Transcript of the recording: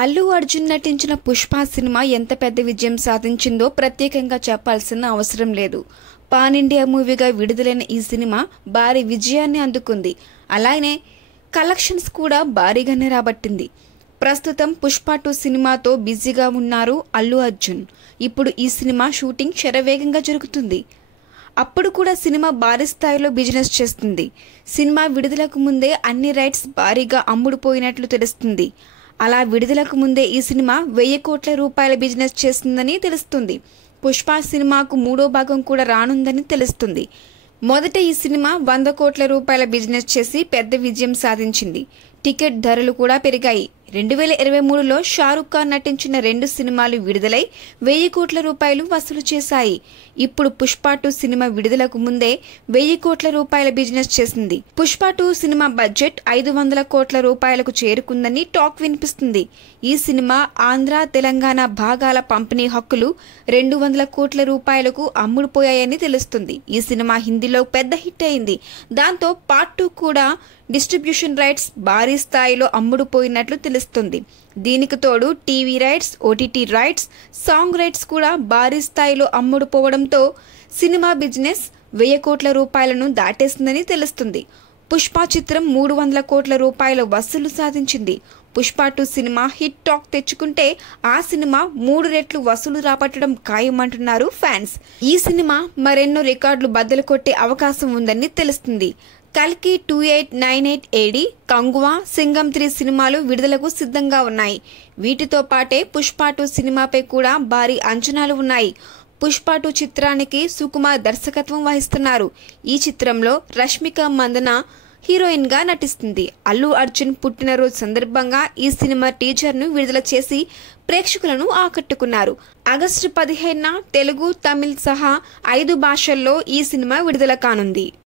అల్లు అర్జున్ నటించిన పుష్ప సినిమా ఎంత పెద్ద విజయం సాధించిందో ప్రత్యేకంగా చెప్పాల్సిన అవసరం లేదు. పాన్ ఇండియా మూవీగా విడుదలైన ఈ సినిమా భారీ విజయాన్ని అందుకుంది. అలానే కలెక్షన్స్ కూడా భారీగానే రాబట్టింది. ప్రస్తుతం పుష్ప 2 సినిమాతో బిజీగా ఉన్నారు అల్లు అర్జున్. ఇప్పుడు ఈ సినిమా షూటింగ్ శరవేగంగా జరుగుతుంది. అప్పుడు కూడా సినిమా భారీ స్థాయిలో బిజినెస్ చేస్తుంది. సినిమా విడుదలకు ముందే అన్ని రైట్స్ భారీగా అమ్ముడుపోయినట్లు తెలుస్తుంది. అలా విడుదలకు ముందే ఈ సినిమా 1000 కోట్ల రూపాయల బిజినెస్ చేస్తుందని తెలుస్తుంది. పుష్ప సినిమాకు 3వ భాగం కూడా రానుందని తెలుస్తుంది. మొదట ఈ సినిమా 100 కోట్ల రూపాయల బిజినెస్ చేసి పెద్ద విజయం సాధించింది. టికెట్ ధరలు కూడా పెరిగాయి. 2023లో షారుఖ్ ఖాన్ నటించిన 2 సినిమాలు విడుదలై 1000 కోట్ల రూపాయలు వసూలు చేశాయి. ఇప్పుడు పుష్ప 2 సినిమా విడుదలకు ముందే 1000 కోట్ల రూపాయల బిజినెస్ చేసింది. పుష్ప 2 సినిమా బడ్జెట్ 500 కోట్ల రూపాయలకు చేరుకుందని టాక్ వినిపిస్తుంది. ఈ సినిమా ఆంధ్ర, తెలంగాణ భాగాల పంపిణీ హక్కులు 200 కోట్ల రూపాయలకు అమ్ముడుపోయాయని తెలుస్తుంది. ఈ సినిమా హిందీలో పెద్ద హిట్ అయింది. దాంతో పార్ట్ 2 కూడా డిస్ట్రిబ్యూషన్ రైట్స్ భారీ స్థాయిలో అమ్ముడుపోయినట్లు తెలుస్తుంది. దీనికి తోడు TV rights, OTT rights, song rights కూడా భారీ స్థాయిలో అమ్ముడుపోవడంతో సినిమా బిజినెస్ 1000 కోట్ల రూపాయలను దాటేసిందని తెలుస్తుంది. పుష్ప చిత్రం 300 కోట్ల రూపాయల వసూలు సాధించింది. పుష్ప 2 సినిమా హిట్ టాక్ తెచ్చుకుంటే ఆ సినిమా 3 రెట్లు వసూలు రాబట్టడం ఖాయమంటున్నారు ఫ్యాన్స్. ఈ సినిమా మరెన్నో రికార్డులు బద్దలు కొట్టే అవకాశం ఉందని తెలుస్తుంది. కల్కి 2898 AD, కంగువా, సింగం 3 సినిమాలు విడుదలకు సిద్ధంగా ఉన్నాయి. వీటితో పాటే పుష్ప 2 సినిమాపై కూడా భారీ అంచనాలు ఉన్నాయి. పుష్ప 2 చిత్రానికి సుకుమార్ దర్శకత్వం వహిస్తున్నారు. ఈ చిత్రంలో రష్మిక మందన హీరోయిన్ గా నటిస్తుంది. అల్లు అర్జున్ పుట్టినరోజు సందర్భంగా ఈ సినిమా టీజర్ ను విడుదల చేసి ప్రేక్షకులను ఆకట్టుకున్నారు. ఆగస్టు 15న తెలుగు, తమిళ్ సహా 5 భాషల్లో ఈ సినిమా విడుదల కానుంది.